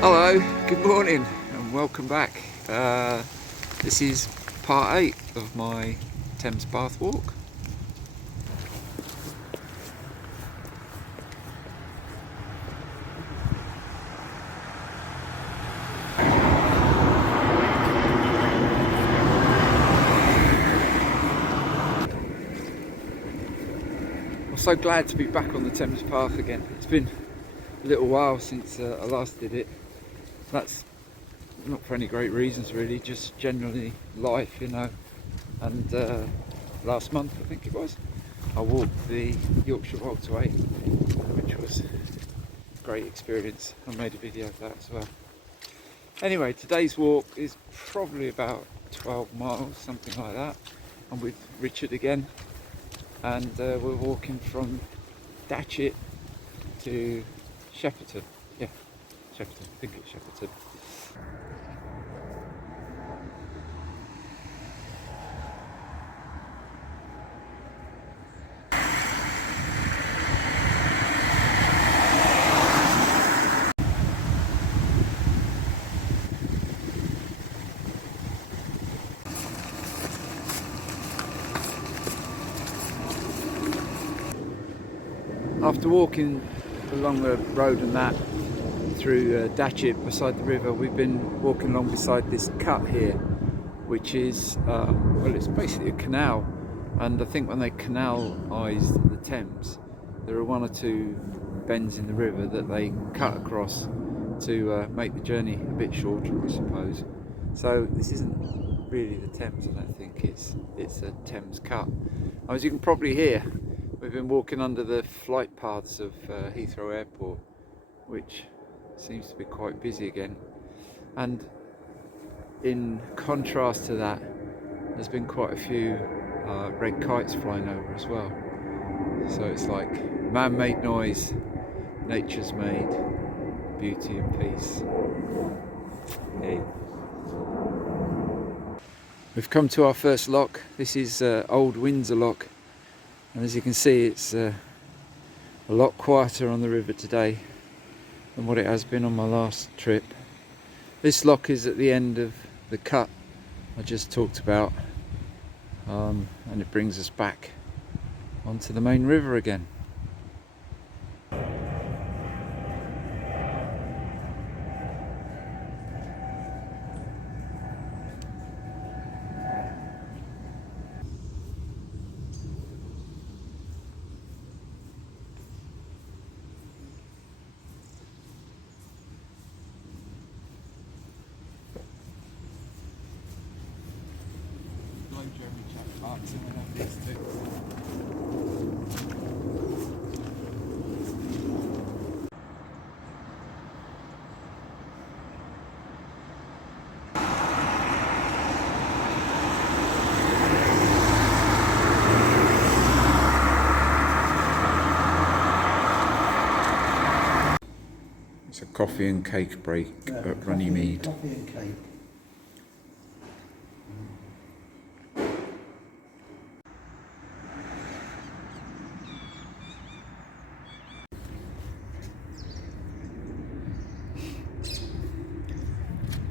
Hello, good morning and welcome back. This is part 8 of my Thames Bath walk. I'm so glad to be back on the Thames Path again. It's been a little while since I last did it. That's not for any great reasons really, just generally life, you know. And last month, I think it was, I walked the Yorkshire Walkway, which was a great experience. I made a video of that as well. Anyway, today's walk is probably about 12 miles, something like that. I'm with Richard again, and we're walking from Datchet to Shepperton. Yeah, Shepperton, I think it's Shepperton. After walking along the road and that through Datchet beside the river, we've been walking along beside this cut here, which is, well, it's basically a canal. And I think when they canalised the Thames, there are one or two bends in the river that they cut across to make the journey a bit shorter, I suppose. So this isn't really the Thames, I don't think, it's a Thames cut. As you can probably hear, we've been walking under the flight paths of Heathrow Airport, which seems to be quite busy again. And in contrast to that, there's been quite a few red kites flying over as well. So it's like man-made noise, nature's made beauty and peace. Hey. We've come to our first lock. This is Old Windsor lock. And as you can see, it's a lot quieter on the river today than what it has been on my last trip. This lock is at the end of the cut I just talked about, and it brings us back onto the main river again. It's a coffee and cake break at Runnymede. Coffee and cake.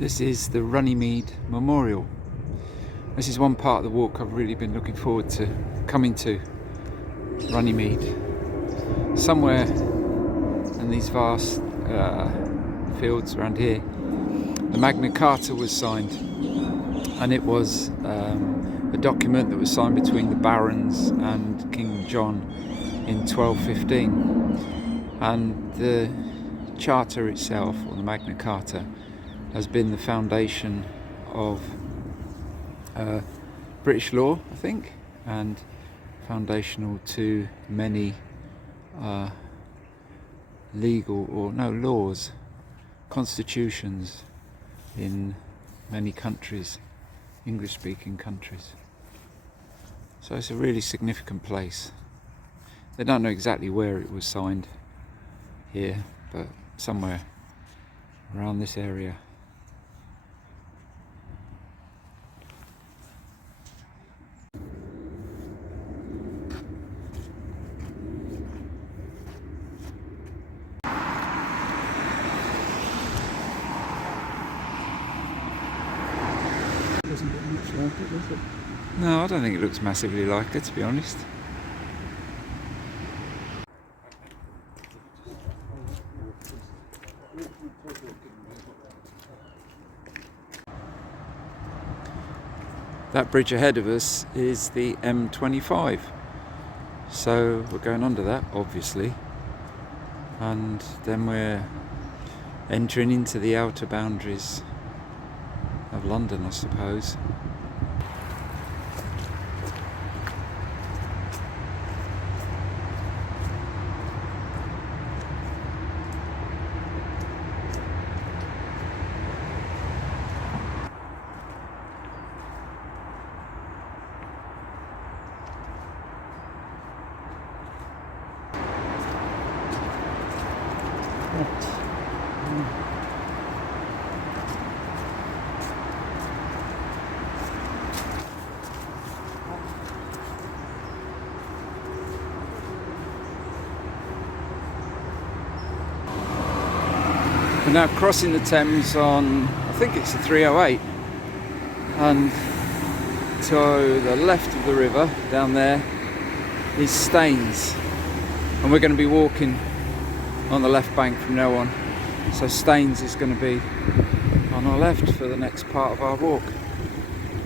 This is the Runnymede Memorial. This is one part of the walk I've really been looking forward to coming to. Runnymede. Somewhere in these vast fields around here, the Magna Carta was signed, and it was a document that was signed between the barons and King John in 1215. And the charter itself, or the Magna Carta, has been the foundation of British law, I think, and foundational to many laws, constitutions in many countries, English-speaking countries. So it's a really significant place. They don't know exactly where it was signed here, but somewhere around this area. like it, does it? No, I don't think it looks massively like it, to be honest. That bridge ahead of us is the M25, so we're going under that, obviously, and then we're entering into the outer boundaries of London, I suppose. We're now crossing the Thames on, I think it's the 308, and to the left of the river down there is Staines, and we're going to be walking on the left bank from now on. So Staines is going to be on our left for the next part of our walk.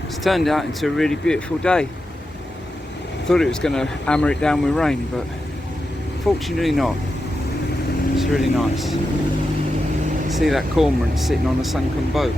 It's turned out into a really beautiful day. I thought it was going to hammer it down with rain, but fortunately not. It's really nice. See that cormorant sitting on a sunken boat.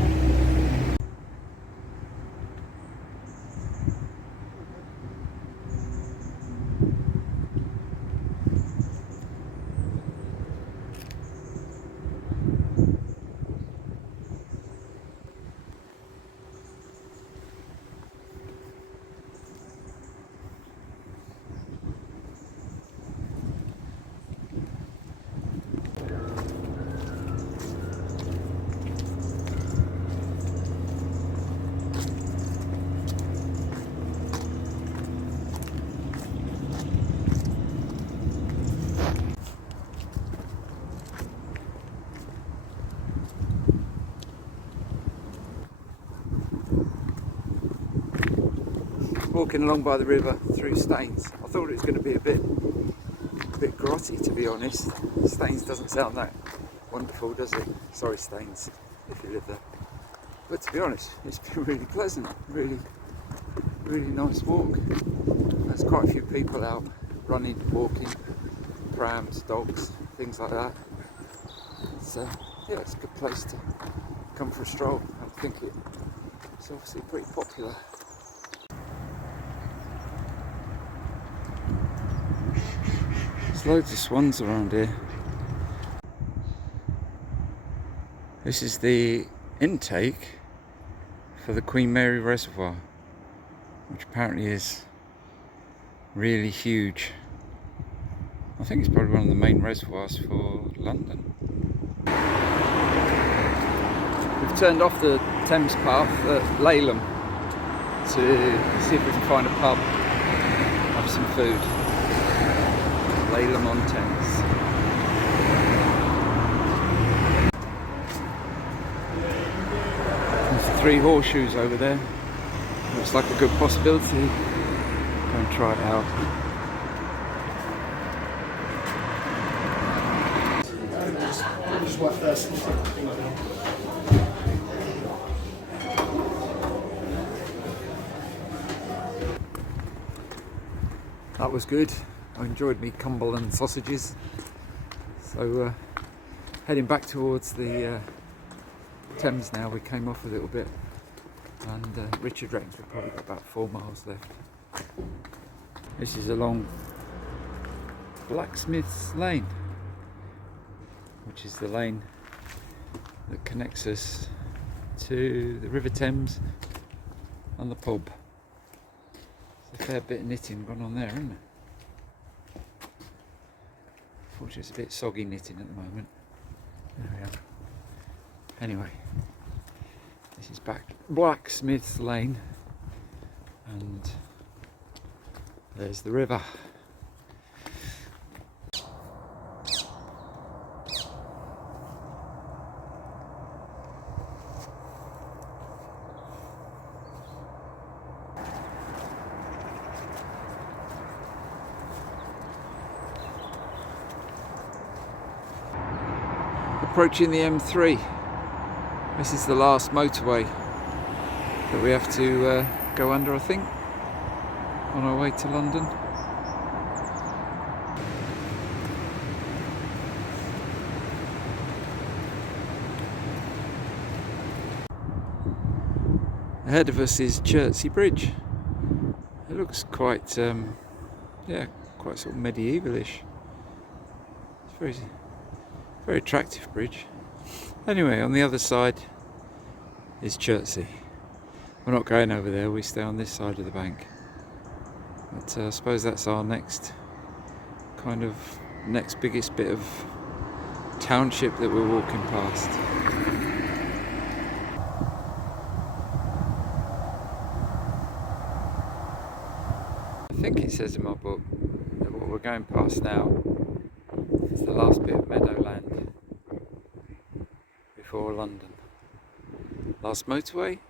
Walking along by the river through Staines. I thought it was going to be a bit grotty, to be honest. Staines doesn't sound that wonderful, does it? Sorry, Staines, if you live there. But to be honest, it's been really pleasant, really nice walk. There's quite a few people out running, walking, prams, dogs, things like that. So yeah, it's a good place to come for a stroll. I think it's obviously pretty popular. There's loads of swans around here. This is the intake for the Queen Mary Reservoir, which apparently is really huge. I think it's probably one of the main reservoirs for London. We've turned off the Thames path at Laleham to see if we can find a pub, have some food. Laleham on Thames. There's the Three Horseshoes over there. Looks like a good possibility. Go and try it out. That was good. I enjoyed me Cumberland sausages. So heading back towards the Thames now. We came off a little bit, and Richard reckons we've probably got about 4 miles left. This is along Blacksmith's Lane, which is the lane that connects us to the River Thames and the pub. There's a fair bit of knitting going on there, isn't there? Unfortunately, it's a bit soggy knitting at the moment. There we are. Anyway, this is back Blacksmith's Lane, and there's the river. approaching the M3. This is the last motorway that we have to go under, I think, on our way to London. Ahead of us is Chertsey Bridge. It looks quite, yeah, quite sort of medievalish. It's very, very attractive bridge. Anyway, on the other side is Chertsey. We're not going over there, we stay on this side of the bank. But I suppose that's our next biggest bit of township that we're walking past. I think it says in my book that what we're going past now is the last bit of meadowland before London. Last motorway,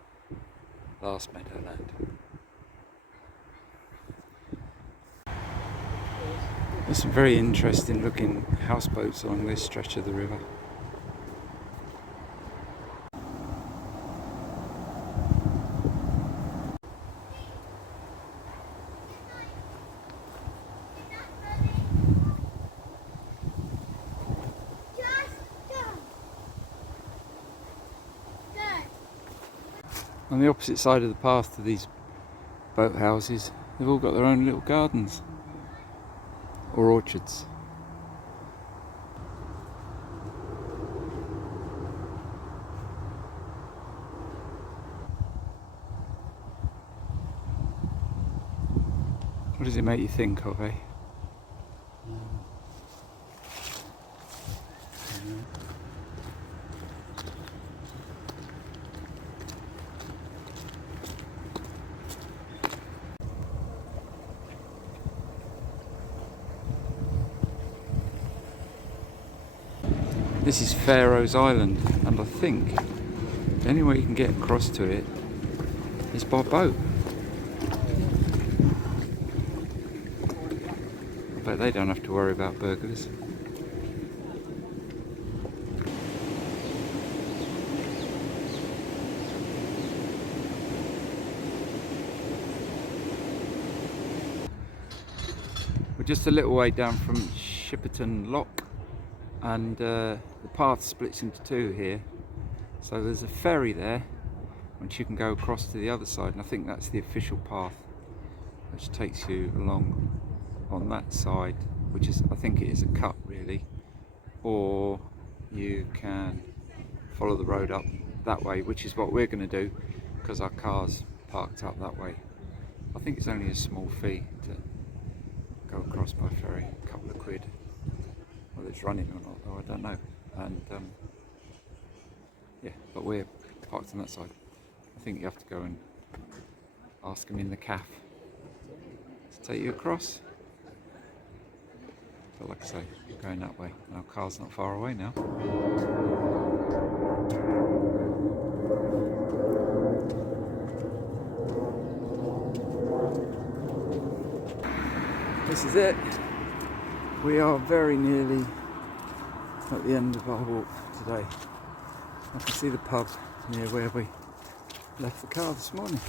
last meadowland. There's some very interesting looking houseboats along this stretch of the river. On the opposite side of the path to these boat houses, they've all got their own little gardens or orchards. What does it make you think of, eh? This is Pharaoh's Island, and I think the only way you can get across to it is by boat. But they don't have to worry about burglars. We're just a little way down from Shepperton Lock, and the path splits into two here, so there's a ferry there which you can go across to the other side, and I think that's the official path which takes you along on that side, which is, I think it is a cut really, or you can follow the road up that way, which is what we're going to do because our car's parked up that way. I think it's only a small fee to go across by ferry, a couple of quid. Whether it's running or not, though, I don't know. And yeah, but we're parked on that side. I think you have to go and ask them in the cafe to take you across. But like I say, we're going that way. And our car's not far away now. This is it. We are very nearly at the end of our walk today. I can see the pub near where we left the car this morning.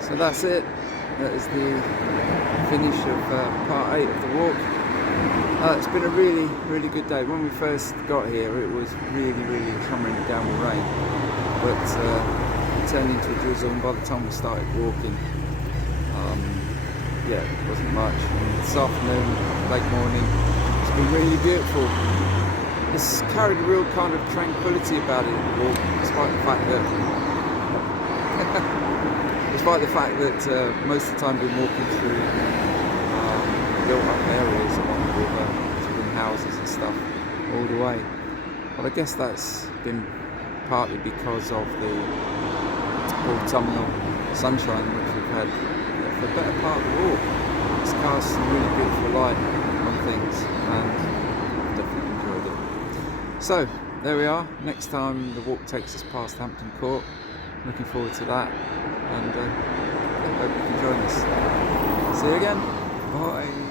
So that's it. That is the finish of part 8 of the walk. It's been a really good day. When we first got here it was really hammering down with rain, but it turned into a drizzle, and by the time we started walking, yeah, it wasn't much. And this afternoon, late morning, it's been really beautiful. It's carried a real kind of tranquility about it, the walk, despite the fact that most of the time we've been walking through built up areas along the river, between houses and stuff, all the way. But I guess that's been partly because of the autumnal sunshine which we've had for the better part of the walk. It's cast some really beautiful light on things, and I've definitely enjoyed it. So there we are. Next time the walk takes us past Hampton Court. Looking forward to that, and I hope you can join us. See you again. Bye.